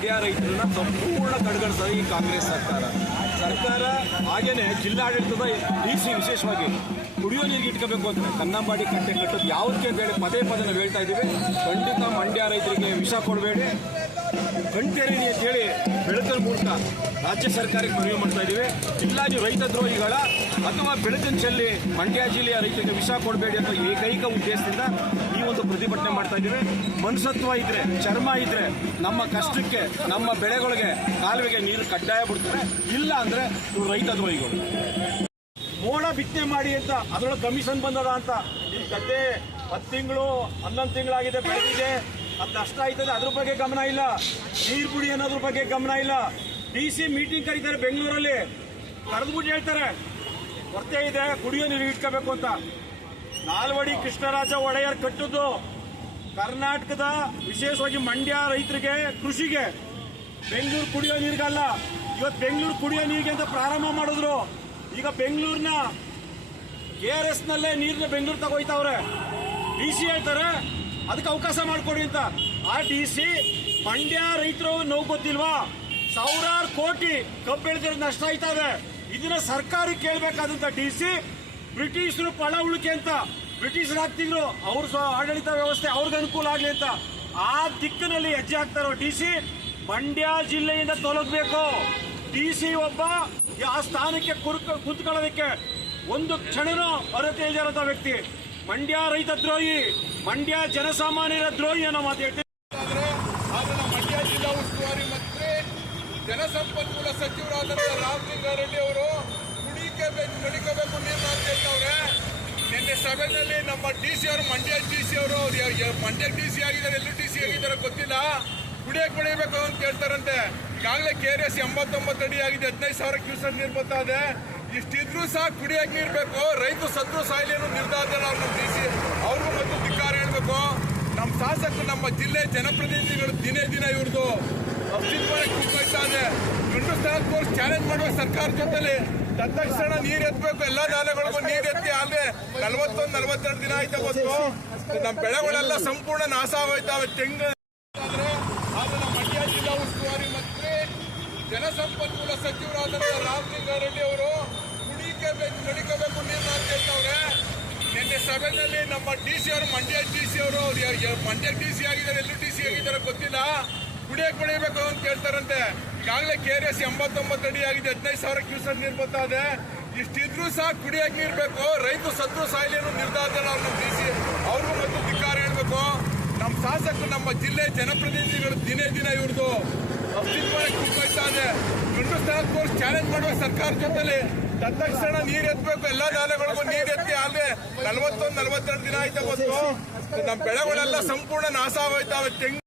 ಮಂಡ್ಯ ರೈತರನ್ನ ಸಂಪೂರ್ಣ ಕಡೆಗಣಿಸೋದು ಈ ಕಾಂಗ್ರೆಸ್ ಸರ್ಕಾರ ಹಾಗೇನೆ ಜಿಲ್ಲಾಡಳಿತದ ಡಿಸಿ ವಿಶೇಷವಾಗಿ ಕುಡಿಯೋ ನೀರಿಗೆ ಇಟ್ಕೋಬೇಕು ಅಂತ ಕನ್ನಂಬಾಡಿ ಕಟ್ಟೆ ಕಟ್ಟೋದು ಯಾವುದಕ್ಕೆ ಬೇಡ ಪದೇ ನಾವು ಹೇಳ್ತಾ ಇದ್ದೀವಿ. ಖಂಡಿತ ಮಂಡ್ಯ ರೈತರಿಗೆ ವಿಷ ಕೊಡಬೇಡಿ, ಕಣ್ತೆರೀನಿ ಅಂತೇಳಿ ಬೆಳಕಲ್ ಮೂಲಕ ರಾಜ್ಯ ಸರ್ಕಾರಕ್ಕೆ ಮನವಿ ಮಾಡ್ತಾ ಇದ್ದೀವಿ. ಇಲ್ಲ ನೀವು ರೈತ ದ್ರೋಹಿಗಳ ಅಥವಾ ಬೆಳಕಿನ ಚೆಲ್ಲಿ ಮಂಡ್ಯ ಜಿಲ್ಲೆಯ ರೈತರಿಗೆ ವಿಷ ಕೊಡಬೇಡಿ ಅಂತ ಏಕೈಕ ಉದ್ದೇಶದಿಂದ ಈ ಒಂದು ಪ್ರತಿಭಟನೆ ಮಾಡ್ತಾ ಇದ್ದೀವಿ. ಮನುಷ್ಯತ್ವ ಇದ್ರೆ, ಚರ್ಮ ಇದ್ರೆ ನಮ್ಮ ಕಷ್ಟಕ್ಕೆ, ನಮ್ಮ ಬೆಳೆಗಳಿಗೆ, ಕಾಲುವೆಗೆ ನೀರು ಕಡ್ಡಾಯ ಬಿಡ್ತಾರೆ. ಇಲ್ಲ ಅಂದ್ರೆ ಇವ್ರು ರೈತ ದ್ರೋಹಿಗಳು. ಮೋಡ ಬಿತ್ತನೆ ಮಾಡಿ ಅಂತ ಅದರೊಳಗೆ ಕಮಿಷನ್ ಬಂದದ ಅಂತ ಈ ಗದ್ದೆ 10 ತಿಂಗಳು 11 ತಿಂಗಳಾಗಿದೆ, ಬೆಳೆದಿದೆ, ಅದು ನಷ್ಟ ಆಯ್ತದೆ, ಅದ್ರ ಬಗ್ಗೆ ಗಮನ ಇಲ್ಲ. ನೀರು ಕುಡಿ ಅನ್ನೋದ್ರ ಬಗ್ಗೆ ಗಮನ ಇಲ್ಲ. ಡಿಸಿ ಮೀಟಿಂಗ್ ಕರೀತಾರೆ ಬೆಂಗಳೂರಲ್ಲಿ, ಕರೆದ್ಬಿಟ್ಟು ಹೇಳ್ತಾರೆ ಕೊರತೆ ಇದೆ, ಕುಡಿಯೋ ನೀರು ಇಟ್ಕೋಬೇಕು ಅಂತ. ನಾಲ್ವಡಿ ಕೃಷ್ಣರಾಜ ಒಡೆಯರ್ ಕಟ್ಟದ್ದು ಕರ್ನಾಟಕದ ವಿಶೇಷವಾಗಿ ಮಂಡ್ಯ ರೈತರಿಗೆ, ಕೃಷಿಗೆ. ಬೆಂಗಳೂರು ಕುಡಿಯೋ ನೀರಿಗಲ್ಲ. ಇವತ್ತು ಬೆಂಗಳೂರು ಕುಡಿಯೋ ನೀರಿಗೆ ಅಂತ ಪ್ರಾರಂಭ ಮಾಡಿದ್ರು. ಈಗ ಬೆಂಗಳೂರಿನ KRS ನಲ್ಲೇ ನೀರನ್ನ ಬೆಂಗಳೂರು ತಗೋಯ್ತಾವ್ರೆ. ಡಿಸಿ ಹೇಳ್ತಾರೆ ಅದಕ್ಕೆ ಅವಕಾಶ ಮಾಡಿಕೊಡಿ ಅಂತ. ಆ ಡಿಸಿ ಮಂಡ್ಯ ರೈತರು ನೋವು ಗೊತ್ತಿಲ್ವಾ? ಸಾವಿರಾರು ಕೋಟಿ ಕಬ್ಬು ಬೆಳೆದ್ರೆ ನಷ್ಟ ಆಯ್ತಾವೆ. ಇದನ್ನ ಸರ್ಕಾರಕ್ಕೆ ಕೇಳಬೇಕಾದಂತ ಡಿಸಿ ಬ್ರಿಟಿಷರು ಪಳ ಉಳಿಕೆ ಅಂತ ಬ್ರಿಟಿಷರು ಹಾಕ್ತಿದ್ರು, ಅವ್ರ ಆಡಳಿತ ವ್ಯವಸ್ಥೆ ಅವ್ರಿಗೆ ಅನುಕೂಲ ಆಗ್ಲಿ ಅಂತ ಆ ದಿಕ್ಕಿನಲ್ಲಿ ಹೆಜ್ಜೆ ಹಾಕ್ತಾರೋ ಡಿಸಿ. ಮಂಡ್ಯ ಜಿಲ್ಲೆಯಿಂದ ತೊಲಗಬೇಕು. ಡಿಸಿ ಒಬ್ಬ ಆ ಸ್ಥಾನಕ್ಕೆ ಕುಂತ್ಕೊಳ್ಳೋದಕ್ಕೆ ಒಂದು ಕ್ಷಣನೂ ಅರ್ಹತೆ ಇಲ್ಲದಿರೋ ವ್ಯಕ್ತಿ. ಮಂಡ್ಯ ರೈತ ದ್ರೋಹಿ, ಮಂಡ್ಯ ಜನಸಾಮಾನ್ಯರ ದ್ರೋಹಿ ಅನ್ನೋ ಮಾತು ಹೇಳ್ತೀವಿ. ಮಂಡ್ಯ ಜಿಲ್ಲಾ ಉಸ್ತುವಾರಿ ಮಂತ್ರಿ ಜನಸಂಪನ್ಮೂಲ ಸಚಿವರಾದ ರಾಮಲಿಂಗಾರೆಡ್ಡಿ ಅವರು ಕುಡಿಕಬೇಕು ನೀರು ಅಂತ ಹೇಳ್ತವ್ರೆ. ನಿನ್ನೆ ಸಭೆಯಲ್ಲಿ ನಮ್ಮ ಡಿಸಿ ಅವರು, ಮಂಡ್ಯ ಡಿಸಿ ಅವರು, ಮಂಡ್ಯ ಡಿಸಿ ಆಗಿದ್ದಾರೆ, ಎಲ್ಲೂ ಡಿಸಿ ಆಗಿದ್ದಾರೆ ಗೊತ್ತಿಲ್ಲ, ಕುಡಿಯಬೇಕು ಅಂತ ಕೇಳ್ತಾರಂತೆ. ಈಗಾಗಲೇ KRS 89 ಅಡಿ ಆಗಿದೆ, 15,000 ಕ್ಯೂಸೆಕ್ ನೀರು ಬರ್ತಾ ಇದೆ. ಇಷ್ಟಿದ್ರೂ ಸಹ ಕುಡಿಯಕ್ಕೆ ನೀರು ಬೇಕು. ರೈತ ಸತ್ರು ಸಾಯಿಲಿ ಅನ್ನೋ ನಿರ್ಧಾರ ನಮ್ಮ ಡಿಸಿ ಅವ್ರಿಗೂ ಮತ್ತು ಧಿಕ್ಕಾರ ಹೇಳ್ಬೇಕು. ನಮ್ಮ ಶಾಸಕರು, ನಮ್ಮ ಜಿಲ್ಲೆ ಜನಪ್ರತಿನಿಧಿಗಳು ದಿನೇ ಇವ್ರದ್ದು ಅಸ್ತಿತ್ವಕ್ಕೆ ಕುಗ್ಗೋಯ್ತಾ ಇದೆ. ಗಂಡು ಸ್ಥಾನ ತೋರಿಸಿ ಚಾಲೆಂಜ್ ಮಾಡುವ ಸರ್ಕಾರ ಜೊತೆಲಿ ತತ್ಕ್ಷಣ ನೀರು ಎತ್ತಬೇಕು. ಎಲ್ಲಾ ನಾಲೆಗಳಿಗೂ ನೀರು ಎತ್ತಿ ಆಗಲೇ 41-42 ದಿನ ಆಯ್ತಾ ಬಂತು. ನಮ್ಮ ಬೆಳೆಗಳೆಲ್ಲ ಸಂಪೂರ್ಣ ನಾಶ ಆಗೋಯ್ತಾವೆ. ತೆಂಗು ಮಂಡ್ಯ ಜಿಲ್ಲಾ ಉಸ್ತುವಾರಿ ಮಂತ್ರಿ ಜನಸಂಪನ್ಮೂಲ ಸಚಿವರಾದ ರಾಮಲಿಂಗಾರೆಡ್ಡಿ ಅವರು ಕುಡಿಕಬೇಕು ನೀರು ಅಂತ ಹೇಳ್ತವ್ರೆ. ನಿನ್ನೆ ಸಭೆಯಲ್ಲಿ ನಮ್ಮ ಡಿಸಿ ಅವರು, ಮಂಡ್ಯ ಡಿಸಿ ಅವರು, ಮಂಡ್ಯ ಡಿಸಿ ಆಗಿದ್ದಾರೆ, ಎಲ್ಲೂ ಡಿಸಿ ಆಗಿದ್ದಾರೆ ಗೊತ್ತಿಲ್ಲ, ಕುಡಿಯಬೇಕು ಅಂತ ಕೇಳ್ತಾರಂತೆ. ಈಗಾಗಲೇ KRS 89 ಅಡಿ ಆಗಿದೆ, 15,000 ಕ್ಯೂಸೆಕ್ ನೀರು ಬರ್ತಾ ಇದೆ. ಇಷ್ಟಿದ್ರೂ ಸಹ ಕುಡಿಯಕ್ಕೆ ನೀರು ಬೇಕು. ರೈತ ಸತ್ರು ಸಾಯಿಲಿ ಅನ್ನೋ ನಿರ್ಧಾರ ನಮ್ಮ ಡಿಸಿ ಅವ್ರಿಗೂ ಮತ್ತು ಧಿಕ್ಕಾರ ಹೇಳ್ಬೇಕು. ನಮ್ಮ ಶಾಸಕರು, ನಮ್ಮ ಜಿಲ್ಲೆ ಜನಪ್ರತಿನಿಧಿಗಳು ದಿನೇ ಇವ್ರದ್ದು ಅಸ್ತಿತ್ವಕ್ಕೆ ಕುಗ್ಗೋಯ್ತಾ ಇದೆ. ಗಂಡು ಸ್ಥಾನ ತೋರಿಸಿ ಚಾಲೆಂಜ್ ಮಾಡುವ ಸರ್ಕಾರ ಜೊತೆಲಿ ತತ್ಕ್ಷಣ ನೀರು ಎತ್ತಬೇಕು. ಎಲ್ಲಾ ನಾಲೆಗಳಿಗೂ ನೀರು ಎತ್ತಿ ಆಗಲೇ 41-42 ದಿನ ಆಯ್ತಾ ಬಂತು. ನಮ್ಮ ಬೆಳೆಗಳೆಲ್ಲ ಸಂಪೂರ್ಣ ನಾಶ ಆಗೋಯ್ತಾವೆ. ತೆಂಗು